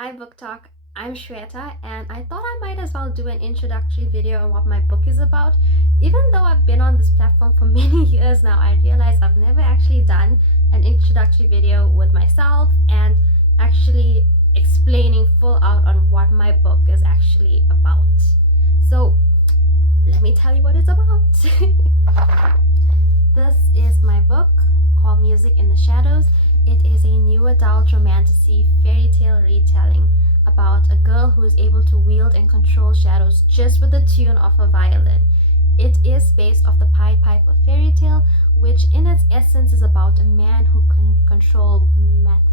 Hi Book Talk, I'm Shweta and I thought I might as well do an introductory video on what my book is about. Even though I've been on this platform for many years now, I realize I've never actually done an introductory video with myself and actually explaining full out on what my book is actually about. So let me tell you what it's about. This is my book called Music in the Shadows. It is a new adult romantasy fairy tale retelling about a girl who is able to wield and control shadows just with the tune of a violin. It is based off the Pied Piper fairy tale, which in its essence is about a man who can control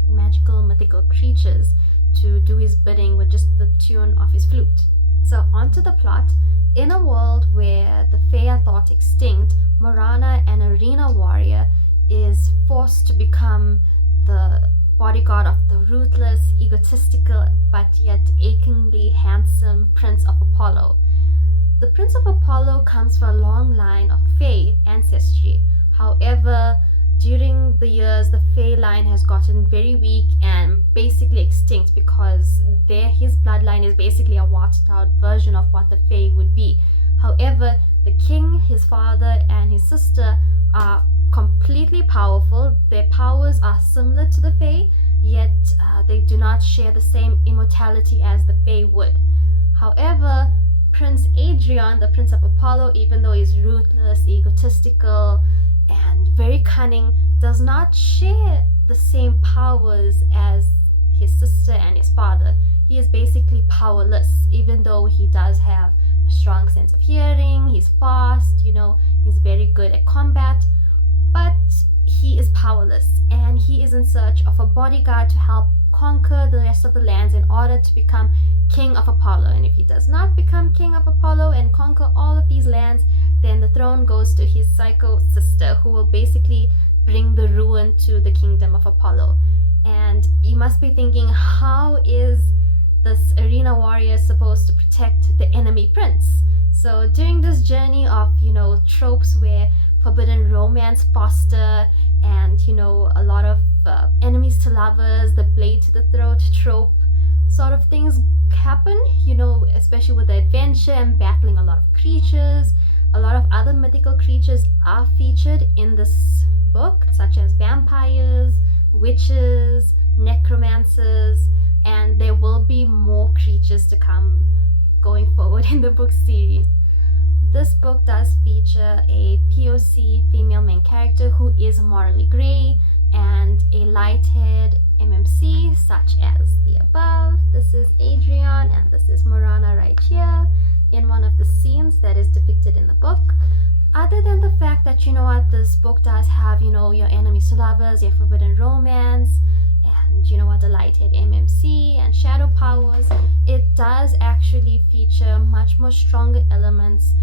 magical mythical creatures to do his bidding with just the tune of his flute. So onto the plot. In a world where the Fae are thought extinct, Morana, an arena warrior, is forced to become the bodyguard of the ruthless, egotistical, but yet achingly handsome Prince of Apollo. The Prince of Apollo comes from a long line of Fae ancestry. However, during the years, the Fae line has gotten very weak and basically extinct because his bloodline is basically a watered out version of what the Fae would be. However, the king, his father, and his sister are completely powerful. Their powers are similar to the Fae, yet they do not share the same immortality as the Fae would. However, Prince Adrian, the Prince of Apollo, even though he's ruthless, egotistical, and very cunning, does not share the same powers as his sister and his father. He is basically powerless, even though he does have a strong sense of hearing, he's fast, he's very good at combat, but he is powerless and he is in search of a bodyguard to help conquer the rest of the lands in order to become King of Apollo. And if he does not become King of Apollo and conquer all of these lands, then the throne goes to his psycho sister, who will basically bring the ruin to the kingdom of Apollo. And you must be thinking, how is this arena warrior supposed to protect the enemy prince? So during this journey of tropes where forbidden romance foster and a lot of enemies to lovers, the blade to the throat trope sort of things happen, especially with the adventure and battling a lot of creatures. A lot of other mythical creatures are featured in this book, such as vampires, witches, necromancers, and there will be more creatures to come going forward in the book series. This book does feature a POC female main character who is morally grey and a light-haired MMC such as the above. This is Adrian and this is Morana right here in one of the scenes that is depicted in the book. Other than the fact that this book does have your enemies to lovers, your forbidden romance, and the light-haired MMC and shadow powers, it does actually feature much more stronger elements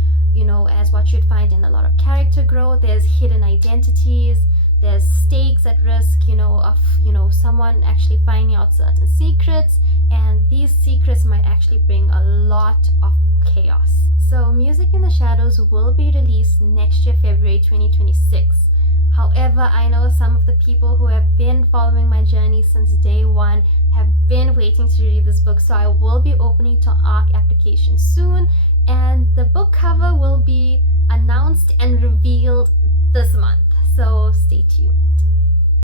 as what you'd find in a lot of character growth. There's hidden identities, there's stakes at risk of someone actually finding out certain secrets, and these secrets might actually bring a lot of chaos. So Music in the Shadows will be released next year, February 2026. However, I know some of the people who have been following my journey since day one have been waiting to read this book, so I will be opening to ARC applications soon, and the book cover will be announced and revealed this month, so stay tuned.